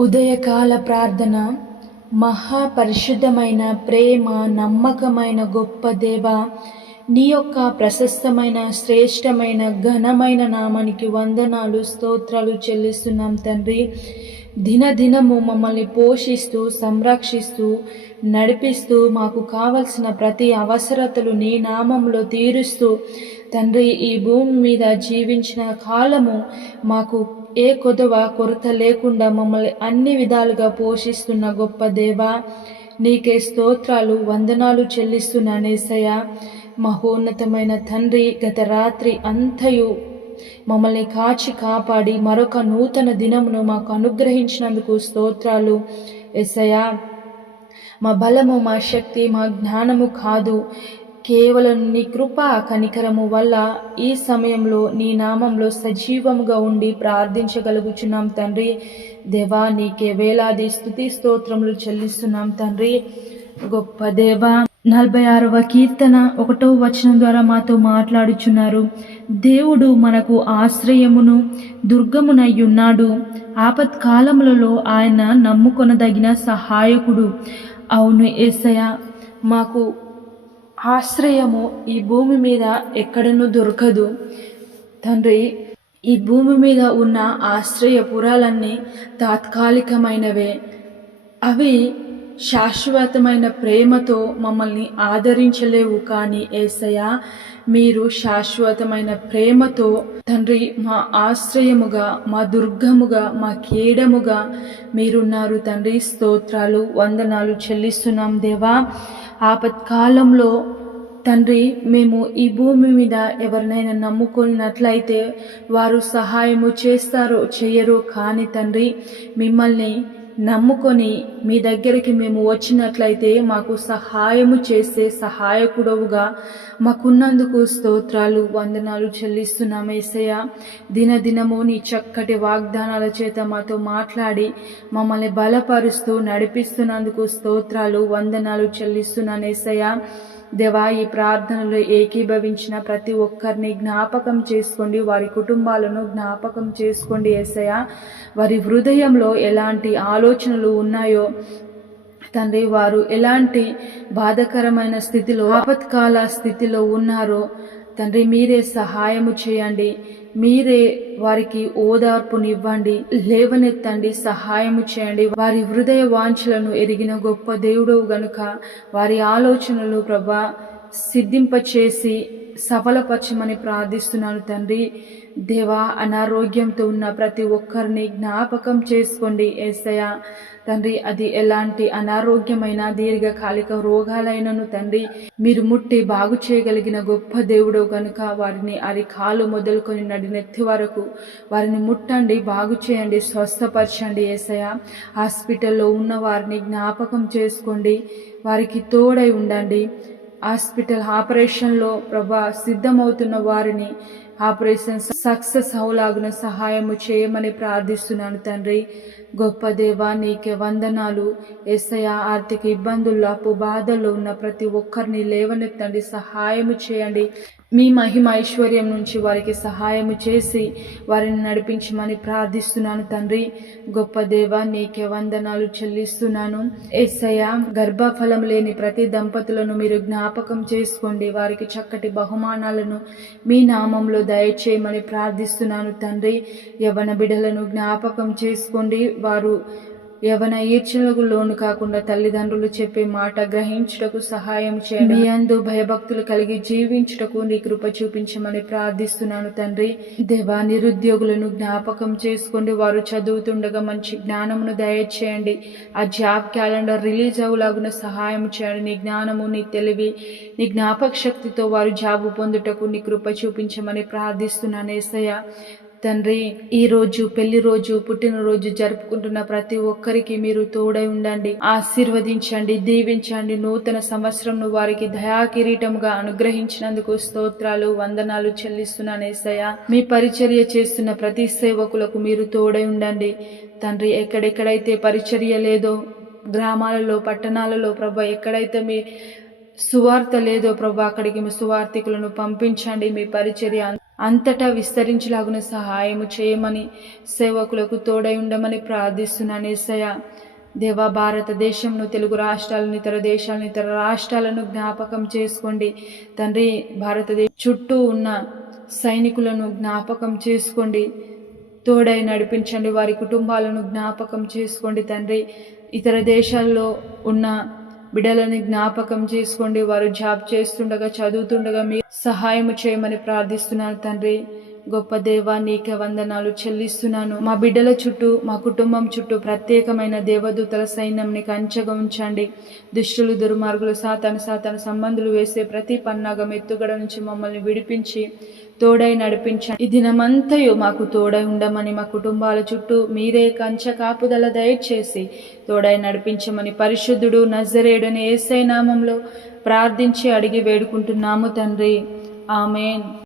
ఉదయకాల ప్రార్థన మహాపరిశుద్ధమైన ప్రేమ నమ్మకమైన గొప్ప దేవ నీ యొక్క ప్రశస్తమైన శ్రేష్టమైన ఘనమైన నామానికి వందనాలు స్తోత్రాలు చెల్లిస్తున్నాం తండ్రి. దినదినము మమ్మల్ని పోషిస్తూ సంరక్షిస్తూ నడిపిస్తూ మాకు కావలసిన ప్రతి అవసరతలు నీ నామంలో తీరుస్తూ తండ్రి ఈ భూమి మీద జీవించిన కాలము మాకు ఏ కొదవ కొరత లేకుండా మమ్మల్ని అన్ని విధాలుగా పోషిస్తున్న గొప్ప దేవా నీకే స్తోత్రాలు వందనాలు చెల్లిస్తున్నానేసయ్య మహోన్నతమైన తండ్రి గత రాత్రి అంతయు మమ్మల్ని కాచి కాపాడి మరొక నూతన దినమును మాకు అనుగ్రహించినందుకు స్తోత్రాలు ఎసయా మా బలము మా శక్తి మా జ్ఞానము కాదు. కేవలం నీ కృప కనికరము వల్ల ఈ సమయంలో నీ నామంలో సజీవముగా ఉండి ప్రార్థించగలుగుచున్నాం తండ్రి. దేవా నీకే వేలాది స్థుతి స్తోత్రములు చెల్లిస్తున్నాం తండ్రి. గొప్ప దేవా నలభై ఆరవ కీర్తన ఒకటో వచనం ద్వారా మాతో మాట్లాడుచున్నారు. దేవుడు మనకు ఆశ్రయమును దుర్గమునయ్యున్నాడు ఆపత్కాలములలో ఆయన నమ్ముకొనదగిన సహాయకుడు. అవును ఏసయ మాకు ఆశ్రయము ఈ భూమి మీద ఎక్కడనూ దొరకదు. తండ్రి ఈ భూమి మీద ఉన్న ఆశ్రయపురాలన్నీ తాత్కాలికమైనవే. అవి శాశ్వతమైన ప్రేమతో మమ్మల్ని ఆదరించలేవు కానీ ఏసయ్య మీరు శాశ్వతమైన ప్రేమతో తండ్రి మా ఆశ్రయముగా మా దుర్గముగా మా కేడముగా మీరున్నారు తండ్రి. స్తోత్రాలు వందనాలు చెల్లిస్తున్నాం దేవా. ఆపత్కాలంలో తండ్రి మేము ఈ భూమి మీద ఎవరినైనా నమ్ముకున్నట్లయితే వారు సహాయము చేస్తారో చేయరో కానీ తండ్రి మిమ్మల్ని నమ్ముకొని మీ దగ్గరికి మేము వచ్చినట్లయితే మాకు సహాయము చేసే సహాయకుడవుగా మాకున్నందుకు స్తోత్రాలు వందనాలు చెల్లిస్తున్నాం ఏసయ్య. దినదినము నీ చక్కటి వాగ్దానాల చేత మాతో మాట్లాడి మమ్మల్ని బలపరుస్తూ నడిపిస్తున్నందుకు స్తోత్రాలు వందనాలు చెల్లిస్తున్నాను ఏసయ్య. దేవా ఈ ప్రార్థనలో ఏకీభవించిన ప్రతి ఒక్కరిని జ్ఞాపకం చేసుకోండి. వారి కుటుంబాలను జ్ఞాపకం చేసుకోండి ఏసయ వారి హృదయంలో ఎలాంటి ఆలోచనలు ఉన్నాయో తండ్రి వారు ఎలాంటి బాధకరమైన స్థితిలో ఆపత్కాల స్థితిలో ఉన్నారో తండ్రి మీరే సహాయము చేయండి. మీరే వారికి ఓదార్పునివ్వండి. లేవనెత్తండి సహాయము చేయండి. వారి హృదయ వాంఛలను ఎరిగిన గొప్ప దేవుడవు గనుక వారి ఆలోచనలు ప్రభా సిద్ధింపచేసి సఫలపరచమని ప్రార్థిస్తున్నాను తండ్రి. దేవా అనారోగ్యంతో ఉన్న ప్రతి ఒక్కరిని జ్ఞాపకం చేసుకోండి ఏసయ తండ్రి అది ఎలాంటి అనారోగ్యమైన దీర్ఘకాలిక రోగాలైనను తండ్రి మీరు ముట్టి బాగు చేయగలిగిన గొప్ప దేవుడు కనుక వారిని అరి కాలు మొదలుకొని నడినెత్తి వరకు వారిని ముట్టండి బాగు చేయండి స్వస్థపరచండి ఏసయ హాస్పిటల్లో ఉన్న వారిని జ్ఞాపకం చేసుకోండి వారికి తోడై ఉండండి. హాస్పిటల్ ఆపరేషన్లో ప్రభా సిద్ధమవుతున్న వారిని ఆపరేషన్ సక్సెస్ అవులాగిన సహాయము చేయమని ప్రార్థిస్తున్నాను తండ్రి. గొప్ప దేవా నీకే వందనాలు. ఎస్ఐ ఆర్థిక ఇబ్బందుల్లో అప్పు బాధల్లో ఉన్న ప్రతి ఒక్కరిని లేవనెత్తండి సహాయము చేయండి. మీ మహిమ ఐశ్వర్యం నుంచి వారికి సహాయము చేసి వారిని నడిపించమని ప్రార్థిస్తున్నాను తండ్రి. గొప్ప దేవ నీకే వందనాలు చెల్లిస్తున్నాను. ఎస్సయ్య గర్భఫలం లేని ప్రతి దంపతులను మీరు జ్ఞాపకం చేసుకోండి. వారికి చక్కటి బహుమానాలను మీ నామంలో దయచేయమని ప్రార్థిస్తున్నాను తండ్రి. యవన బిడలను జ్ఞాపకం చేసుకోండి. వారు యవన ఈర్చలకు లోను కాకుండా తల్లిదండ్రులు చెప్పే మాట గ్రహించుటకు సహాయం చేయండి. మీ అందు భయభక్తులు కలిగి జీవించుటకు నీ కృప చూపించమని ప్రార్థిస్తున్నాను తండ్రి. దేవా నిరుద్యోగులను జ్ఞాపకం చేసుకోండి. వారు చదువుతుండగా మంచి జ్ఞానమును దయచేయండి. ఆ జాబ్ క్యాలెండర్ రిలీజ్ అవ్వలాగున సహాయం చేయండి. నీ జ్ఞానము నీ తెలివి నీ జ్ఞాపక శక్తితో వారు జాబు పొందుటకు నీ కృప చూపించమని ప్రార్థిస్తున్నాను ఏసయ్య. తండ్రి ఈ రోజు పెళ్ళి రోజు పుట్టినరోజు జరుపుకుంటున్న ప్రతి ఒక్కరికి మీరు తోడై ఉండండి ఆశీర్వదించండి దీవించండి నూతన సంవత్సరంను వారికి దయాకిరీటంగా అనుగ్రహించినందుకు స్తోత్రాలు వందనాలు చెల్లిస్తున్నాను ఏసయ్య. మీ పరిచర్య చేస్తున్న ప్రతి సేవకులకు మీరు తోడై ఉండండి. తండ్రి ఎక్కడెక్కడైతే పరిచర్య లేదో గ్రామాలలో పట్టణాలలో ప్రభ ఎక్కడైతే మీ సువార్త లేదో ప్రభా అక్కడికి మీ సువార్థికులను పంపించండి మీ పరిచర్య అంతటా విస్తరించలాగున సహాయము చేయమని సేవకులకు తోడై ఉండమని ప్రార్థిస్తున్నాను ఏసయ దేవా భారతదేశంను తెలుగు రాష్ట్రాలను ఇతర దేశాలను ఇతర రాష్ట్రాలను జ్ఞాపకం చేసుకోండి. తండ్రి భారతదేశం చుట్టూ ఉన్న సైనికులను జ్ఞాపకం చేసుకోండి. తోడై నడిపించండి వారి కుటుంబాలను జ్ఞాపకం చేసుకోండి తండ్రి. ఇతర దేశాల్లో ఉన్న బిడలని జ్ఞాపకం చేసుకోండి. వారు జాబ్ చేస్తుండగా చదువుతుండగా మీ సహాయం చేయమని ప్రార్థిస్తున్నాను తండ్రి. గొప్ప దేవ నీకే వందనాలు చెల్లిస్తున్నాను. మా బిడ్డల చుట్టూ మా కుటుంబం చుట్టూ ప్రత్యేకమైన దేవదూతల సైన్యంని కంచగా ఉంచండి. దుష్టులు దుర్మార్గులు సాతాను సాతాను సంబంధులు వేసే ప్రతి పన్నాగం ఎత్తుగడ నుంచి మమ్మల్ని విడిపించి తోడై నడిపించండి. ఈ దినమంతయు మాకు తోడై ఉండమని మా కుటుంబాల చుట్టూ మీరే కంచ కాపుదల దయచేసి తోడై నడిపించమని పరిశుద్ధుడు నజరేయుడని ఏసై నామంలో ప్రార్థించి అడిగి వేడుకుంటున్నాము తండ్రి. ఆమెన్.